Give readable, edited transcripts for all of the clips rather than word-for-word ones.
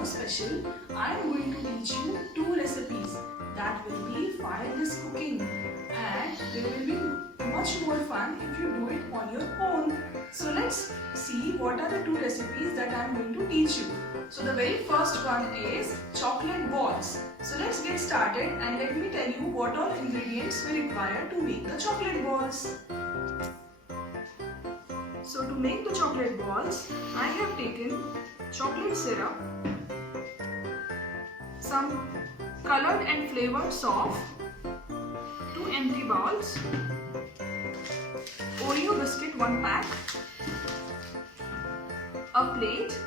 more special. I am going to teach you 2 recipes that will be fire-less cooking, and they will be much more fun if you do it on your own. So let's see what are the 2 recipes that I am going to teach you. So the very first one is chocolate balls. So let's get started and let me tell you what all ingredients we require to make the chocolate balls. So to make the chocolate balls, I have taken chocolate syrup, some colored and flavored soft, 2 empty bowls, Oreo biscuit 1 pack, a plate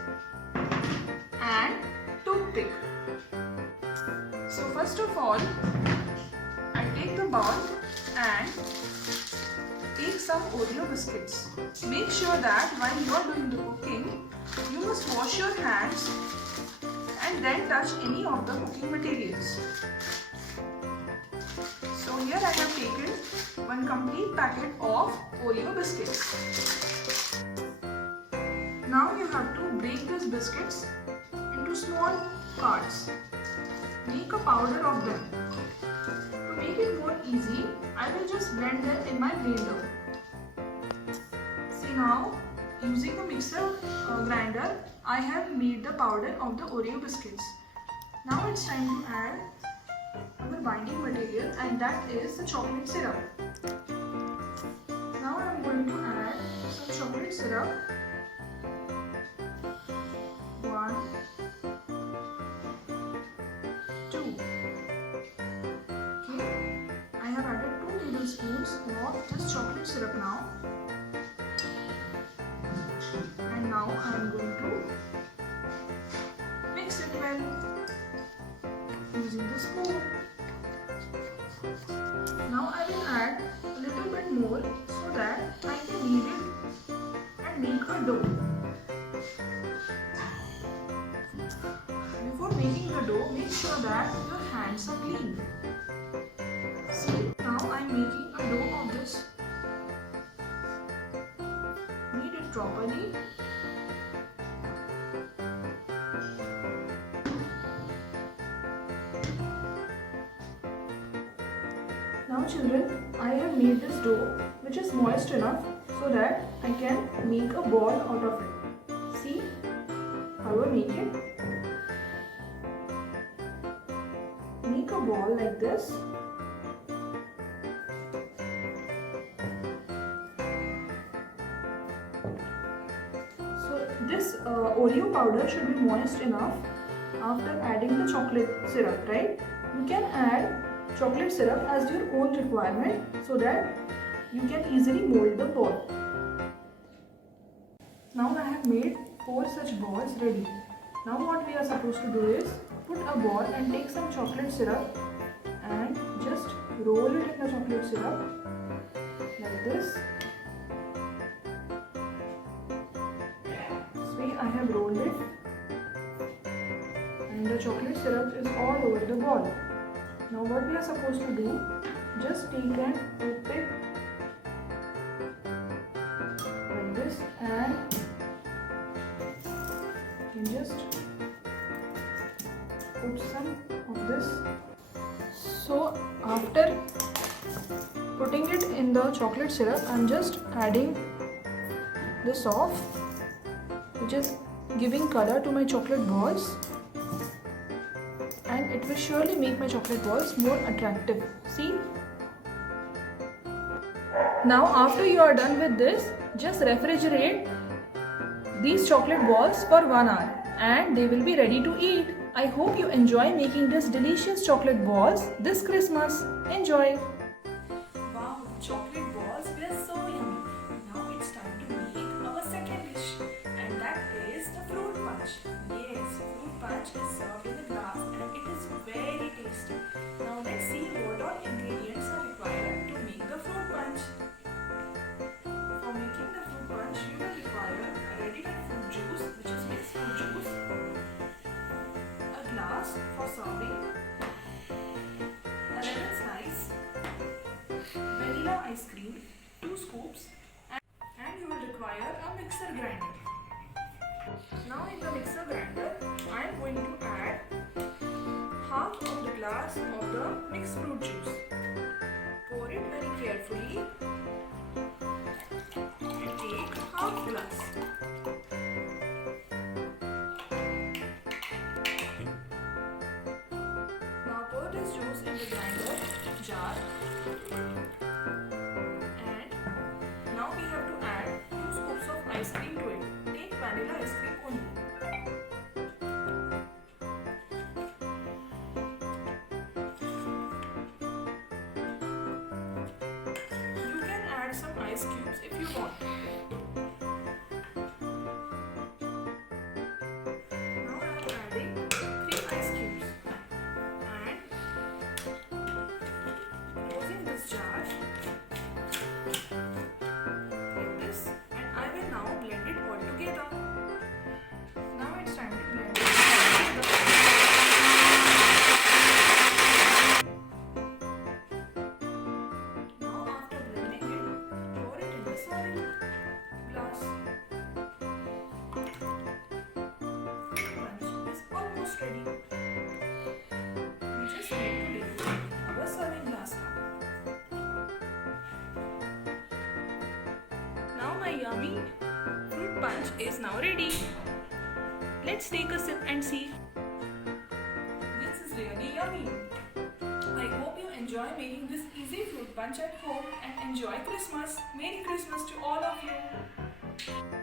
and toothpick. So first of all, I take the bowl and take some Oreo biscuits. Make sure that while you are doing the cooking, you must wash your hands and then touch any of the cooking materials. So here I have taken 1 complete packet of Oreo biscuits. Now you have to break these biscuits into small parts. Make a powder of them. To make it more easy, I will just blend them in my blender. See now, using a mixer grinder, I have made the powder of the Oreo biscuits. Now it's time to add our binding material, and that is the chocolate syrup. Now I am going to add some chocolate syrup. 1, 2. Okay, I have added 2 tablespoons of this chocolate syrup now. And now I am going to mix it well using the spoon. Now I will add a little bit more so that I can knead it and make a dough. Before making the dough, make sure that your hands are clean. See, now I am making a dough of this. Knead it properly. Now children, I have made this dough which is moist enough so that I can make a ball out of it. See how I make it? Make a ball like this. So this Oreo powder should be moist enough after adding the chocolate syrup, right? You can add chocolate syrup as your own requirement so that you can easily mold the ball. Now I have made 4 such balls ready. Now what we are supposed to do is put a ball and take some chocolate syrup and just roll it in the chocolate syrup like this. See, I have rolled it and the chocolate syrup is all over the ball. Now what we are supposed to do, just take an toothpick like this and you can just put some of this. So after putting it in the chocolate syrup, I am just adding this off, which is giving color to my chocolate balls. And it will surely make my chocolate balls more attractive. See? Now after you are done with this, just refrigerate these chocolate balls for 1 hour and they will be ready to eat. I hope you enjoy making this delicious chocolate balls this Christmas. Enjoy! Wow, chocolate balls were so yummy. Now it's time to make our second dish, and that is the fruit punch. Yes, fruit punch is served in the glass and it is very tasty. Now let's see what all ingredients are required to make the fruit punch. For making the fruit punch, you will require a ready-made fruit juice, which is mixed fruit juice, a glass for serving, a lemon slice, vanilla ice cream, 2 scoops, and you will require a mixer grinder. Now in the mixer grinder, I am going to glass of the mixed fruit juice. Pour it very carefully and take half glass. Now pour this juice in the grinder jar, and now we have to add 2 scoops of ice cream to it. Take vanilla ice cream only. You can add some ice cubes if you want. Now I am adding 3 ice cubes and closing this jar like this, and I will now blend it all together. Now it's time to blend it all together. Now after blending it, pour it in the serving glass. Lunch is almost ready. We just need to lift our serving glass now. Now my yummy fruit punch is now ready. Let's take a sip and see. This is really yummy. I hope you enjoy making this easy fruit punch at home and enjoy Christmas. Merry Christmas to all of you.